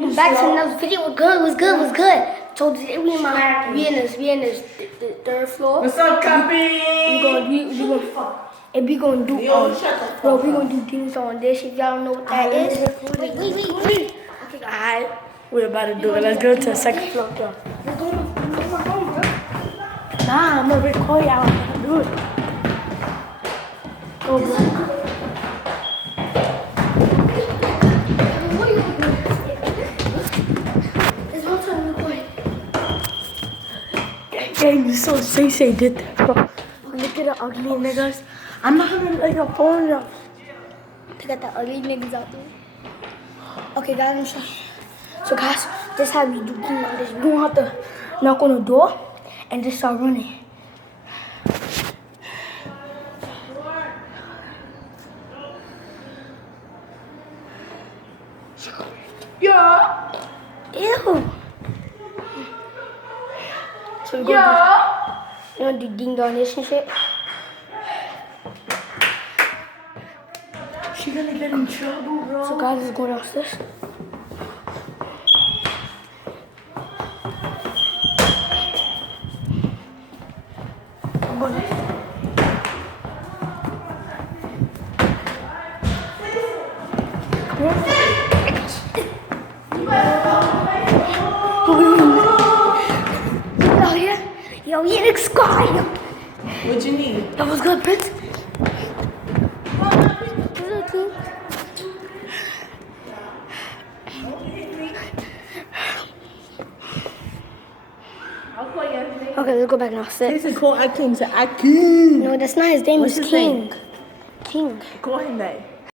Welcome back to another video. What's good? So today we in this third floor. What's up, Cappy? We gonna do Bro, we gonna do things on this. If y'all don't know what that is. Wait. Okay, alright. We're about to do it. Let's go to the second floor. Let's go to my home, bro. Nah, I'm gonna record y'all. I'm gonna do it. Go, bro. Dang, you so Say did that, bro. Look at the ugly niggas. I'm not gonna let your phone up. Look at the ugly niggas out there. Okay, guys, I'm sorry. So, guys, this is how we do things like this. We don't have to knock on the door and just start running. Yeah. Ew. So we gonna do ding dong this and shit. She gonna get in trouble, bro. So guys, let's go downstairs. Yo, you look squad. What you need? That was good, Prince. Okay, let's go back downstairs. This is called Akin to Akin. No, that's not his name. What's It's his King. name? King. Call him that.